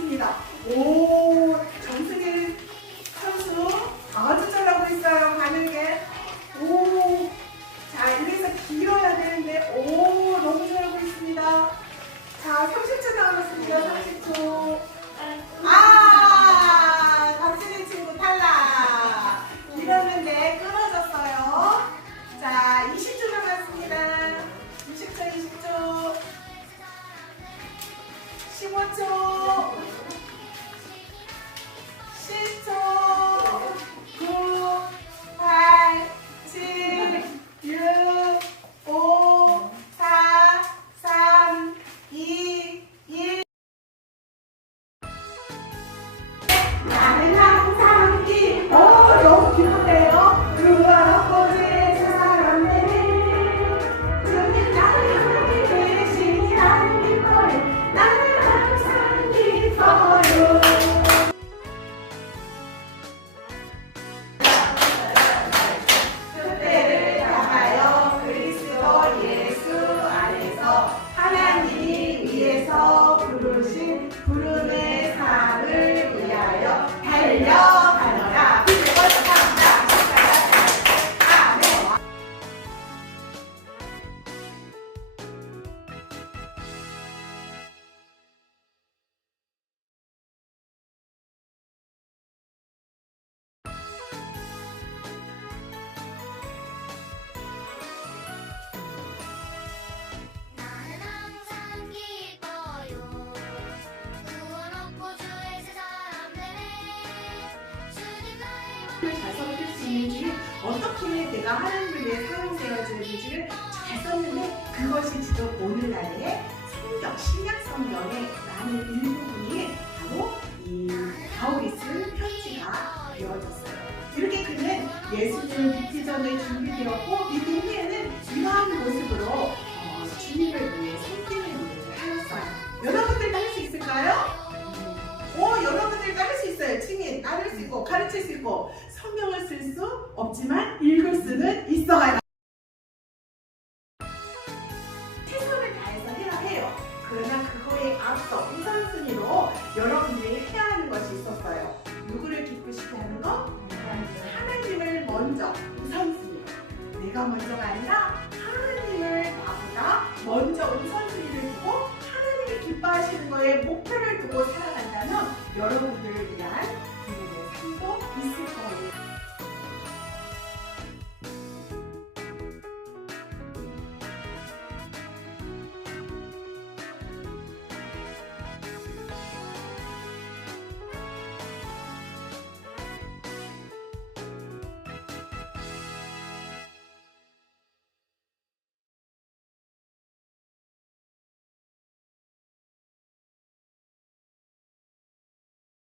맞습니다. 오, 정승일 선수 아주 잘하고 있어요. 가능해. 오, 자, 이래서 길어야 되는데, 오, 너무 잘하고 있습니다. 자, 30초 남았습니다. 30초. 아, 박진희 친구 탈락. 이러는데 끊어졌어요. 자, 20초 남았습니다. 20초, 20초. 15초. 10초. 나 어떻게 내가 하나님을 위해 사용되어지는지를 잘 썼는데 그것이 지금 오늘날의 성경, 신약 성경의 많은 일부분이 바로 이 바울이 쓴 편지가 되어졌어요. 이렇게 그는 예수님을 믿기 전에 준비되었고 믿은 후에는 이러한 모습으로 어, 주님을 위해 섬기는 일을 하였어요. 여러분들도 할 수 있을까요? 오, 여러분들도 할 수 있 어요. 증인, 따를 수 있고, 가르칠 수 있고, 성경을 쓸 수 없지만 읽을 수는 있어요. 최선을 다해서 해야 해요. 그러나 그거에 앞서 우선순위로 여러분들이 해야 하는 것이 있었어요. 누구를 기쁘시게 하는 것? 하나님을 먼저 우선순위로. 내가 먼저가 아니라 하나님을 나보다 먼저 우선순위를 두고 하나님이 기뻐하시는 거에 목표를 두고 살아간다면 여러분들